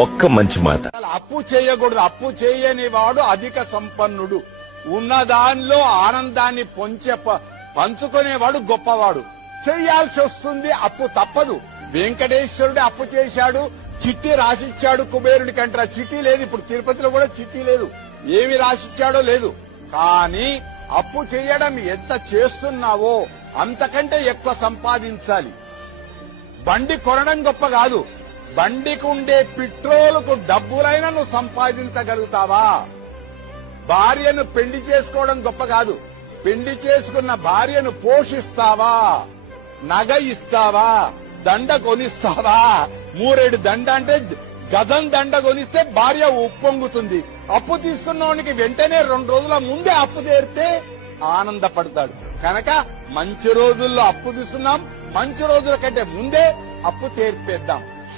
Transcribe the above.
ఒక్క మంచి మాట. అప్పు చేయకూడదు. అప్పు చేయని వాడు అధిక సంపన్నుడు. ఉన్న దానిలో ఆనందాన్ని పంచుకునేవాడు గొప్పవాడు. చెయ్యాల్సి వస్తుంది, అప్పు తప్పదు. వెంకటేశ్వరుడు అప్పు చేశాడు, చిట్టి రాసిచ్చాడు కుబేరుడి కంటే. చిట్టి లేదు, ఇప్పుడు తిరుపతిలో కూడా చిట్టి లేదు. ఏమి రాసిచ్చాడో లేదు. కానీ అప్పు చేయడం ఎంత చేస్తున్నావో అంతకంటే ఎక్కువ సంపాదించాలి. బండి కొనడం గొప్ప కాదు, బండికి ఉండే పెట్రోలుకు డబ్బులైనా నువ్వు సంపాదించగలుగుతావా? భార్యను పెళ్లి చేసుకోవడం గొప్ప కాదు, పెళ్లి చేసుకున్న భార్యను పోషిస్తావా? నగ ఇస్తావా? దండ కొనిస్తావా? 3 దండ అంటే గజం దండ కొనిస్తే భార్య ఉప్పొంగుతుంది. అప్పు తీసుకున్నవానికి వెంటనే 2 రోజుల ముందే అప్పు తీరితే ఆనందపడతాడు. కనుక మంచి రోజుల్లో అప్పు తీసుకున్నాం, మంచి రోజుల కంటే ముందే అప్పు తీర్పేద్దాం.